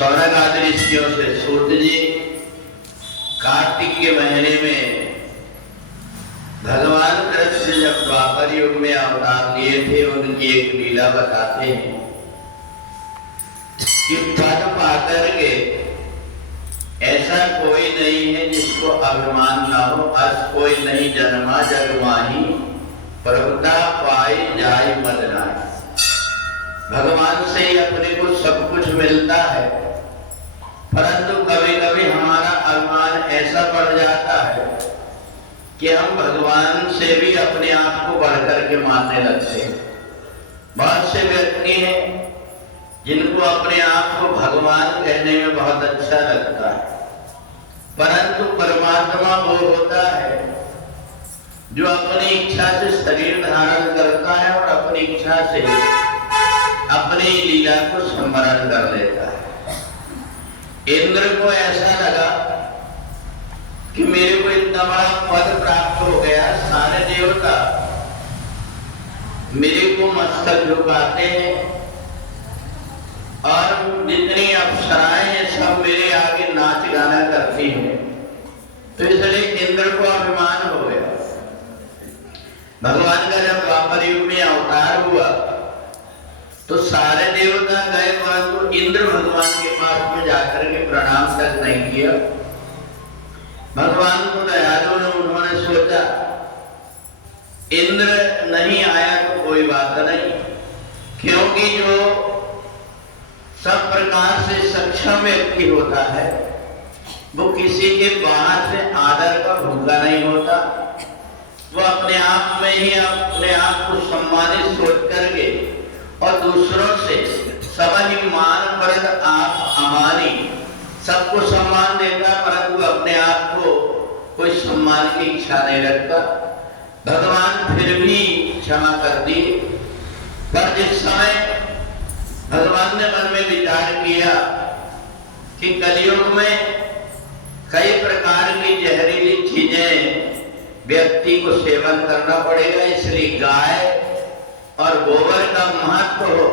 शौनक आदि ऋषियों से सूत जी कार्तिक के महीने में भगवान कृष्ण जब द्वापर युग में अवतार लिए थे उनकी एक लीला बताते हैं कि पद पाकर के ऐसा कोई नहीं है जिसको अभिमान न हो। अस कोई नहीं जन्मा जग माही प्रभुता पाई जाय मदनाई। भगवान से ही अपने को सब कुछ मिलता है, परंतु कभी कभी हमारा अभिमान ऐसा बढ़ जाता है कि हम भगवान से भी अपने आप को बढ़कर के मानने लगते हैं। बहुत से व्यक्ति हैं जिनको अपने आप को भगवान कहने में बहुत अच्छा लगता है, परंतु परमात्मा वो होता है जो अपनी इच्छा से शरीर धारण करता है और अपनी इच्छा से अपनी लीला को स्मरण कर लेता है। इंद्र को ऐसा लगा कि मेरे को इतना बड़ा पद प्राप्त हो गया, सारे देवता मेरे को मस्तक झुकाते हैं और जितनी अप्सराएं हैं सब मेरे आगे नाच गाना करती हैं, तो इसलिए इंद्र को अभिमान हो गया। भगवान का जब द्वापर युग में अवतार हुआ तो सारे देवता गए, परंतु इंद्र भगवान के पास में जाकर के प्रणाम तक नहीं किया। भगवान को दयालु ने उन्होंने सोचा इंद्र नहीं आया तो कोई बात नहीं, क्योंकि जो सब प्रकार से सक्षम व्यक्ति होता है वो किसी के बाहर से आदर का भूखा नहीं होता। वो अपने आप में ही अपने आप को सम्मानित सोच करके और दूसरों से सबहि मान परत आप अमानी, सबको सम्मान देता, परंतु अपने आप को कोई सम्मान की इच्छा नहीं रखता। भगवान फिर भी क्षमा कर दिए, पर जिस समय भगवान ने मन में विचार किया कि कलयुग में कई प्रकार की जहरीली चीजें व्यक्ति को सेवन करना पड़ेगा, इसलिए गाय और गोबर का महत्व हो,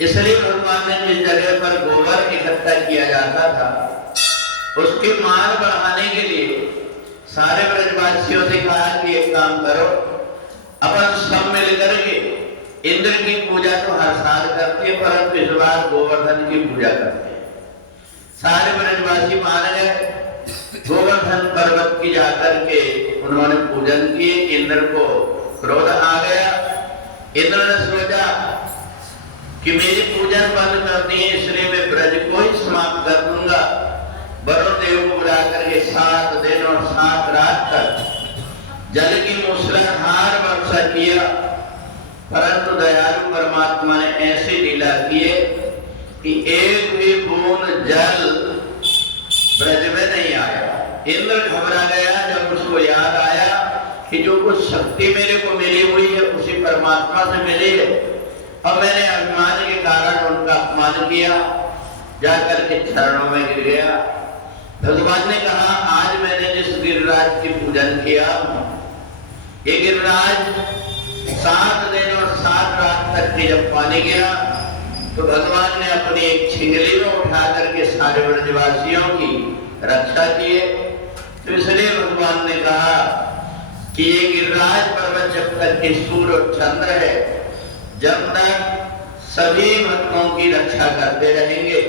इसलिए भगवान ने जिस जगह पर गोबर इकट्ठा किया जाता था उसके मान बढ़ाने के लिए सारे ब्रजवासियों से कहा कि एक काम करो, अपन सब मिलकर के इंद्र की पूजा तो हर साल करते हैं, परंतु इस बार गोवर्धन की पूजा करते हैं। सारे ब्रजवासी मान गए, गोवर्धन पर्वत की जाकर के उन्होंने पूजन किए। इंद्र को क्रोध आ गया। इंद्र ने सोचा कि मेरी पूजन बंद करनी है, इसलिए मैं ब्रज को ही समाप्त कर दूंगा। वरुण देव को बुला करके 7 दिन और 7 रात तक जल की मूसलाधार वर्षा किया, परंतु दयालु परमात्मा ने ऐसी लीला किए कि एक भी बूंद जल ब्रज में नहीं आया। इंद्र घबरा गया जब उसको याद आया कि जो कुछ शक्ति मेरे को मिली हुई है उसी परमात्मा से मिली है, और मैंने अभिमान के कारण उनका अपमान किया, जाकर के चरणों में गिर गया। भगवान ने कहा आज मैंने जिस गिरिराज की पूजन किया, ये गिरिराज 7 दिन और 7 रात तक के जब पानी गिरा तो भगवान ने अपनी एक छिंगली में उठा करके सारे ब्रजवासियों की रक्षा किए। तो इसलिए भगवान ने कहा कि ये गिरिराज पर्वत जब तक के सूर्य और चंद्र है, जब तक सभी भक्तों की रक्षा करते रहेंगे।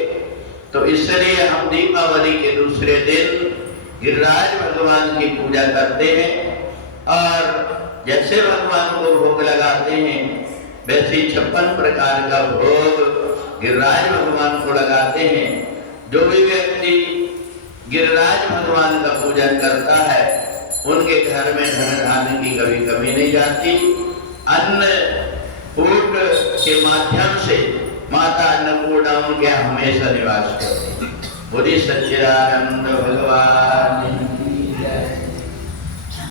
तो इसलिए हम दीपावली के दूसरे दिन गिरिराज भगवान की पूजा करते हैं, और जैसे भगवान को भोग लगाते हैं वैसे 56 प्रकार का भोग गिरिराज भगवान को लगाते हैं। जो भी व्यक्ति गिरिराज भगवान का पूजन करता है उनके घर में धन धान्य की कभी कमी नहीं जाती। अन्न कूट के माध्यम से माता अन्नपूर्णा उनके हमेशा निवास करती। बोली सच्चिदानंद भगवान।